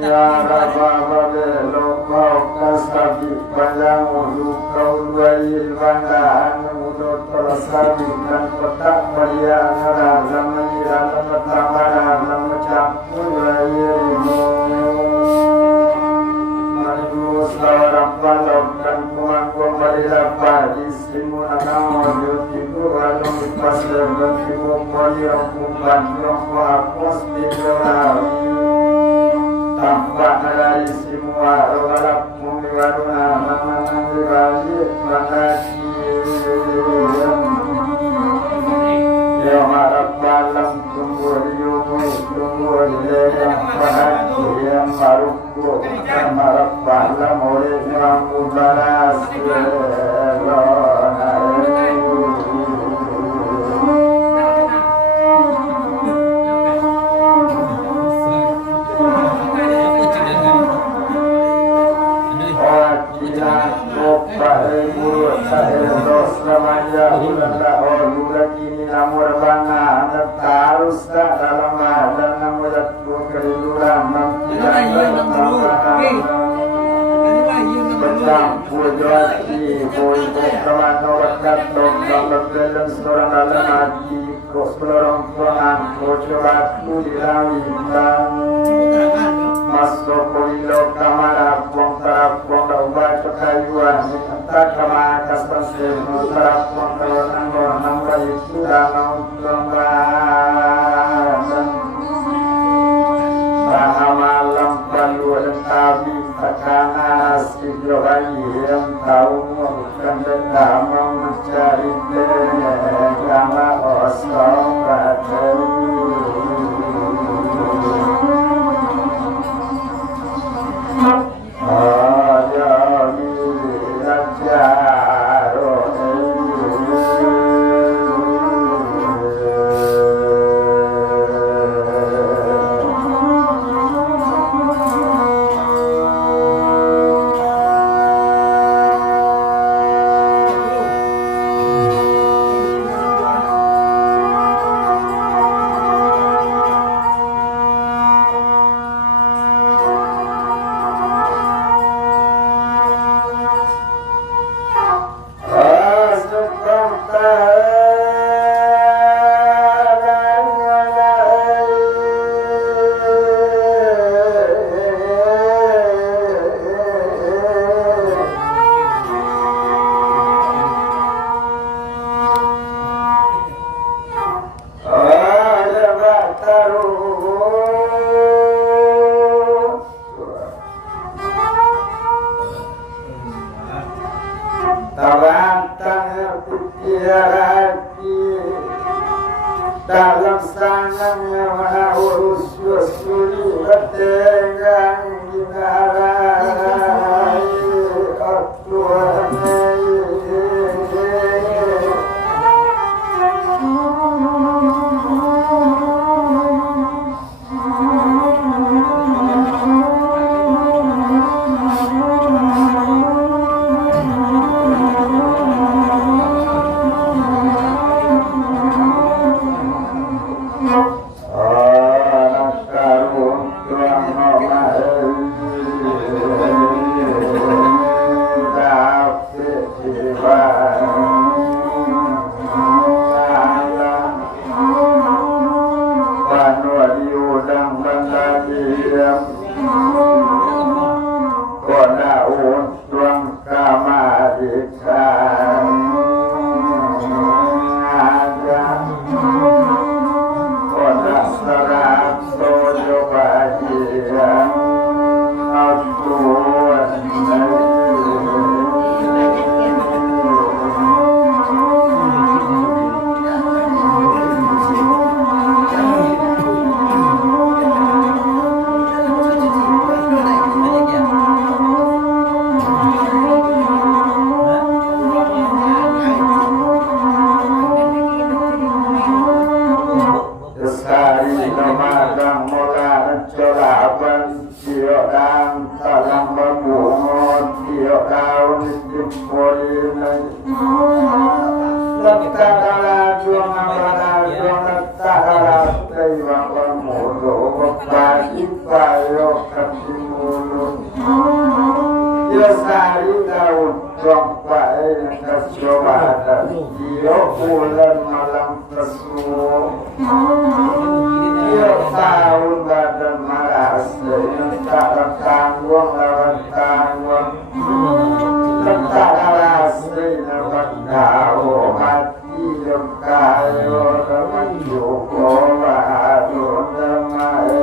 ya rabbabe lokau kasabi panjang uduk kau duai bandaan udut tersabi dan petak maria nara lamira lamara lamacam duai maribu sawarang balok dan kumangkum balilapa isimu anamo yutiku alung pasir bertimu maria kumban lompo hapus tinggalari tampak dari semua rogalap mumiwaruna manganandirali bangaki ya harap balam tunggu yumi tunggu leleng panaki yang marukku harap balam oleh mampu balas masuk kuilo kamara buang tarap buang daubat kekayuan entah kama kasban semu tarap buang kawanan buang nambah itu danau lembaran baha malam palu dan tabi takana sijo yang tahu bukan benda mau mencari kama osong bateri dalam sanamnya mana urus wasuli bertenggang dinarai aktuannya payo katimulut Yosari daun Rompai kecoba Iyo bulan malam kesuh Iyo tahun badan malas Tak rekangwang lawan tangwang Tak alasi nabat kau mati yang kayo Dengan yuko baru damai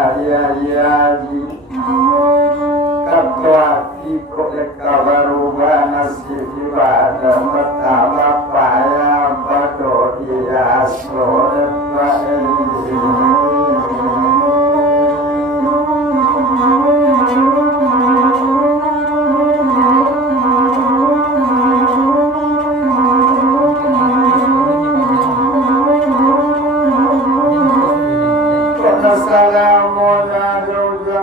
yaji katwa iko ekawaruba nasi ibadah pertama paya badodi asore Assalamualaikum warahmatullahi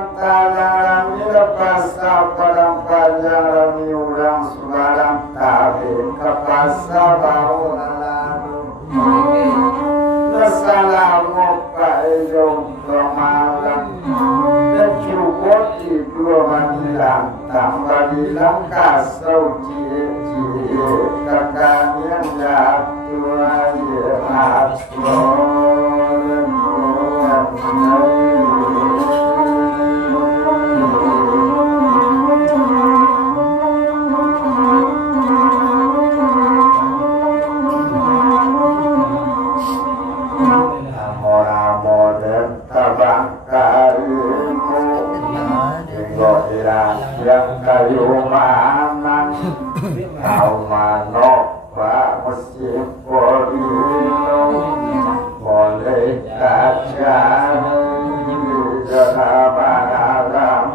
wabarakatuh. Padang panjang rami urang sugarang tabe kapasa bau lalu. Assalamu kaijong kemalang dan cukup di dua manilang tambah bilang kasau cie kakak yang jatuh air yang kayu manan kau manok pak mesin polino boleh kacan jalan alam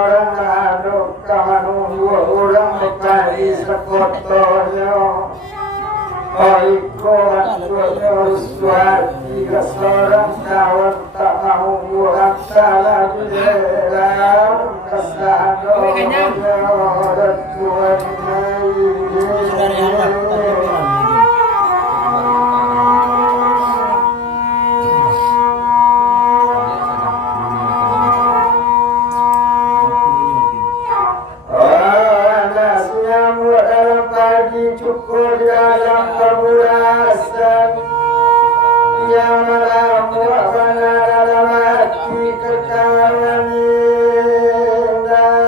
seorang aduk kamanu dua orang mencari sekotonya Oiko atunya ruswa tiga seorang kawan tak mau buat salah bila kesana dan Tuhan cukup dalam kemurasan yang meramu benar dalam hati kekalan indah.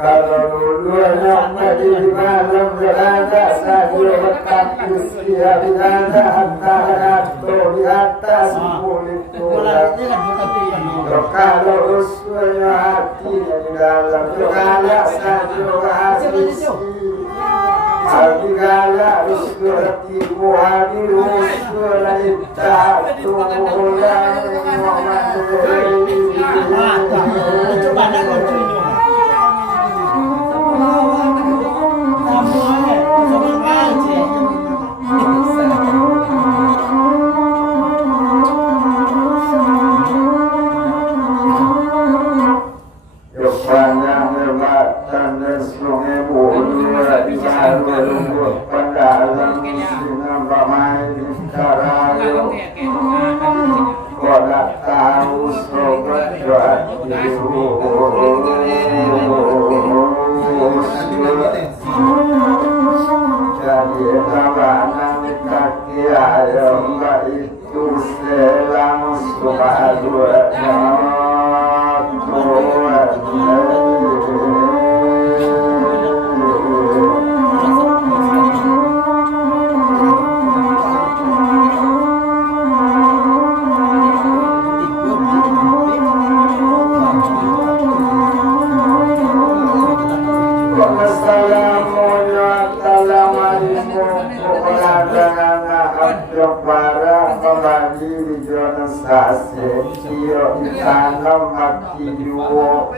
Kalau dulunya di malam berada saja letak usia di antara di atas kulit tulang. Kalau usulnya hati di dalam segala saja habis. Abigala usul hatimu hadir usul itu tulang itu selang sumaduanya para kembali di zona stase iyo ditanam mati duo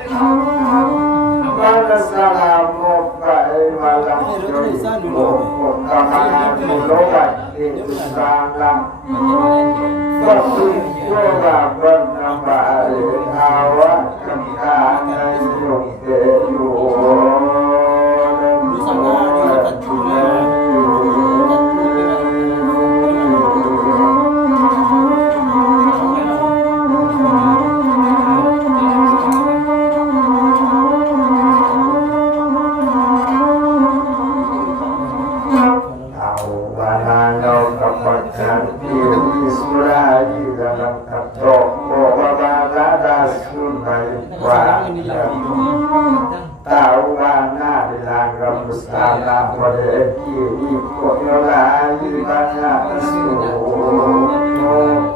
mana salamu kai malam joiko kamana mulobat itu salam waktu yoga bernambah awak kemana yoke duo tahu mana dilanggam bersama pada kini kok lagi banyak isu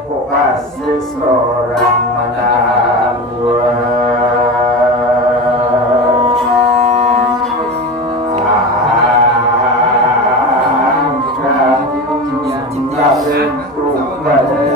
kok masih seorang menangguh angkat